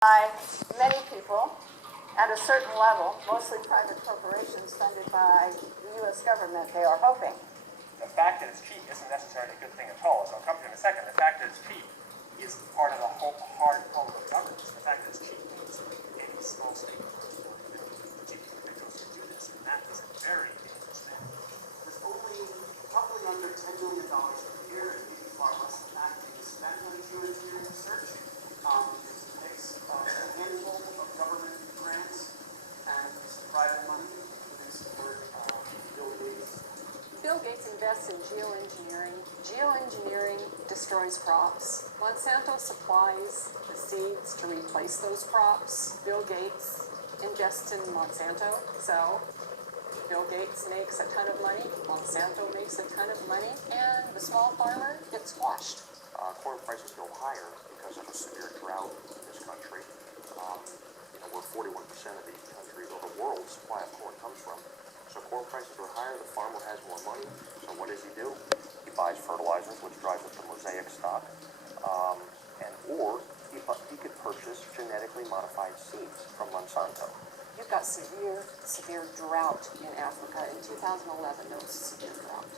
by many people at a certain level, mostly private corporations funded by the U.S. government, they are hoping. The fact that it's cheap isn't necessarily a good thing at all, so I'll come to it in a second. The fact that it's cheap is part of the whole hard code of governance. The fact that it's cheap means any small state cheap individuals can do this, and that is a very dangerous thing. There's only roughly under $10 million per year, and maybe far less than that, being spent on geoengineering research. It's a mix of a handful of government grants and some private money, including support Bill Gates. Bill Gates invests in geoengineering. Geoengineering destroys crops. Monsanto supplies the seeds to replace those crops. Bill Gates invests in Monsanto, so Bill Gates makes a ton of money, Monsanto makes a ton of money, and the small farmer gets squashed. Corn prices go higher because of a severe drought in this country. Where 41% of the country, or the world's supply of corn comes from. So corn prices are higher, the farmer has more money. So what does he do? He buys fertilizers, which drives up the mosaic stock. Or he could purchase genetically modified seeds from Monsanto. You've got severe drought in Africa. In 2011, there was a severe drought.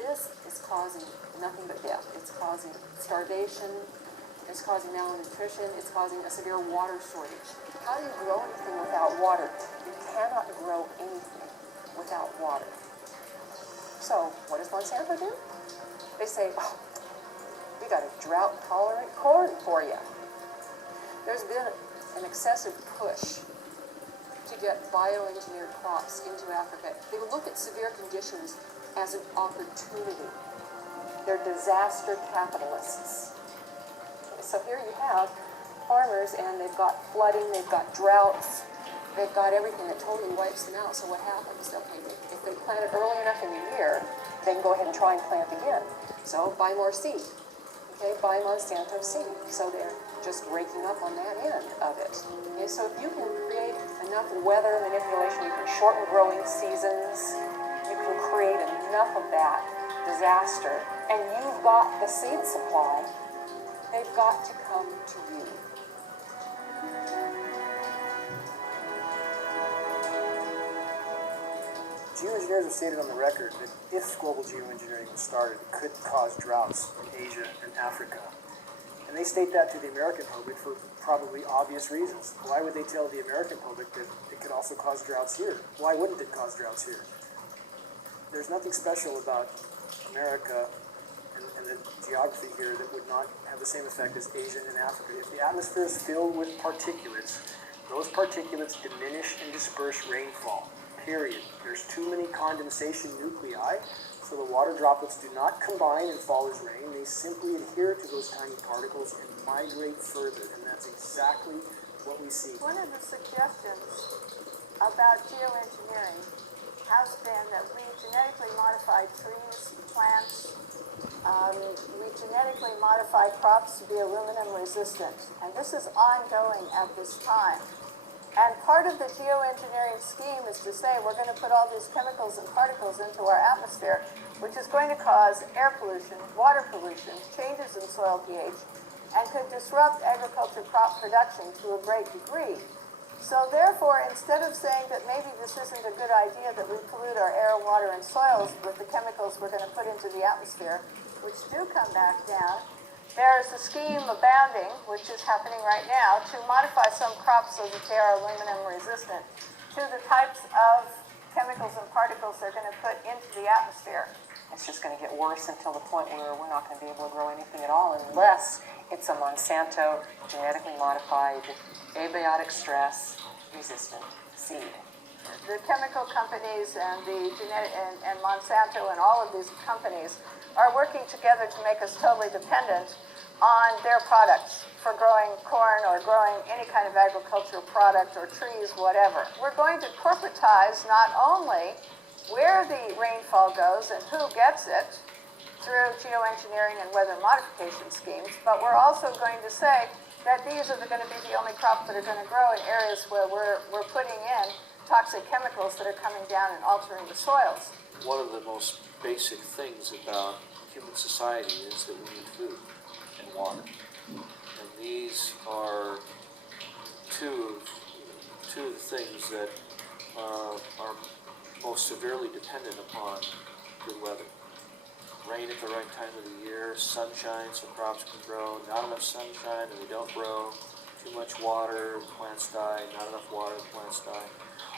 This is causing nothing but death. It's causing starvation, it's causing malnutrition, it's causing a severe water shortage. How do you grow anything without water? You cannot grow anything without water. So, what does Monsanto do? They say, oh, we got a drought-tolerant corn for you. There's been an excessive push to get bioengineered crops into Africa. They look at severe conditions as an opportunity. They're disaster capitalists. So here you have farmers, and they've got flooding, they've got droughts, they've got everything that totally wipes them out. So what happens? Okay, if they plant it early enough in the year, they can go ahead and try and plant again. So buy more seed. Okay, buy Monsanto seed. So they're just raking up on that end of it. Okay, so if you can create enough weather manipulation, you can shorten growing seasons, you can create enough of that disaster, and you've got the seed supply, they've got to come to you. Geoengineers have stated on the record that if global geoengineering was started, it could cause droughts in Asia and Africa. And they state that to the American public for probably obvious reasons. Why would they tell the American public that it could also cause droughts here? Why wouldn't it cause droughts here? There's nothing special about America and the geography here that would not have the same effect as Asia and Africa. If the atmosphere is filled with particulates, those particulates diminish and disperse rainfall. Period. There's too many condensation nuclei, so the water droplets do not combine and fall as rain. They simply adhere to those tiny particles and migrate further, and that's exactly what we see. One of the suggestions about geoengineering has been that we genetically modify trees, plants, we genetically modify crops to be aluminum resistant, and this is ongoing at this time. And part of the geoengineering scheme is to say we're going to put all these chemicals and particles into our atmosphere, which is going to cause air pollution, water pollution, changes in soil pH, and could disrupt agriculture crop production to a great degree. So therefore, instead of saying that maybe this isn't a good idea that we pollute our air, water, and soils with the chemicals we're going to put into the atmosphere, which do come back down, there's a scheme abounding, which is happening right now, to modify some crops so that they are aluminum resistant to the types of chemicals and particles they're going to put into the atmosphere. It's just going to get worse until the point where we're not going to be able to grow anything at all unless it's a Monsanto genetically modified, abiotic stress resistant seed. The chemical companies and the and Monsanto and all of these companies are working together to make us totally dependent on their products for growing corn or growing any kind of agricultural product or trees, whatever. We're going to corporatize not only where the rainfall goes and who gets it through geoengineering and weather modification schemes, but we're also going to say that these are going to be the only crops that are going to grow in areas where we're putting in toxic chemicals that are coming down and altering the soils. One of the most basic things about human society is that we need food and water. And these are two of the things that are most severely dependent upon good weather. Rain at the right time of the year, sunshine so crops can grow, not enough sunshine and they don't grow, too much water, the plants die, not enough water, the plants die.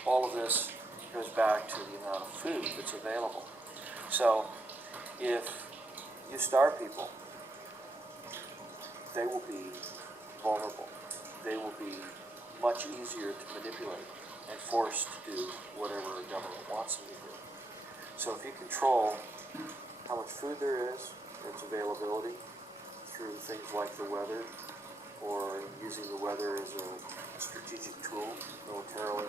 All of this goes back to the amount of food that's available. So if you starve people, they will be vulnerable. They will be much easier to manipulate and forced to do whatever the government wants them to do. So if you control how much food there is, its availability, through things like the weather, or using the weather as a strategic tool militarily,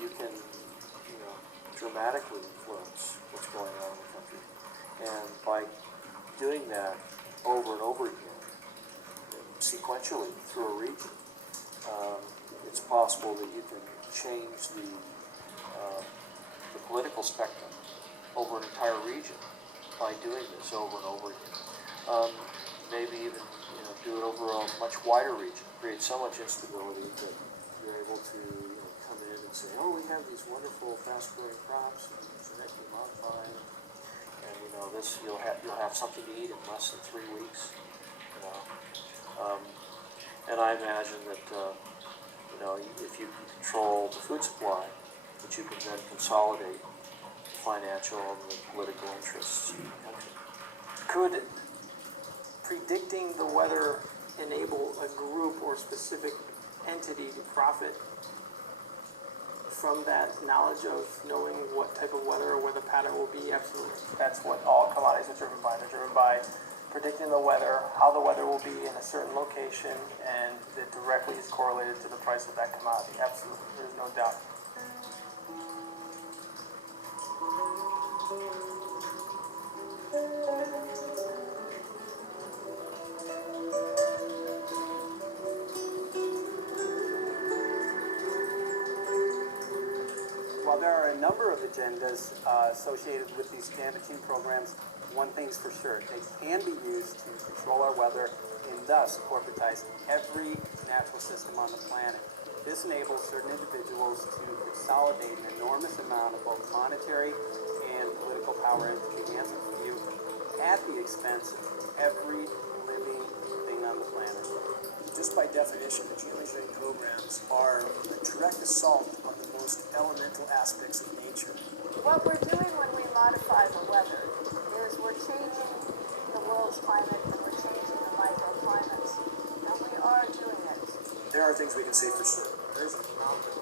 you can, dramatically influence what's going on in the country. And by doing that over and over again, sequentially through a region, it's possible that you can change the political spectrum over an entire region by doing this over and over again. Maybe even do it over a much wider region, create so much instability that you're able to come in and say, oh, we have these wonderful fast-growing crops and genetically modified, and this you'll have something to eat in less than 3 weeks. And I imagine that if you control the food supply, that you can then consolidate the financial and the political interests in the country. Could predicting the weather enable a group or specific entity to profit from that knowledge of knowing what type of weather or weather pattern will be? Absolutely. That's what all commodities are driven by. They're driven by predicting the weather, how the weather will be in a certain location, and that directly is correlated to the price of that commodity. Absolutely. There's no doubt. While there are a number of agendas associated with these damaging programs, one thing's for sure, they can be used to control our weather and thus corporatize every natural system on the planet. This enables certain individuals to consolidate an enormous amount of both monetary and political power into the hands of few at the expense of every living thing on the planet. Just by definition, the geoengineering programs are a direct assault on the most elemental aspects of nature. What we're doing when we modify the weather is we're changing the world's climate and we're changing the microclimates. And we are doing it. There are things we can say for sure. There's a mountain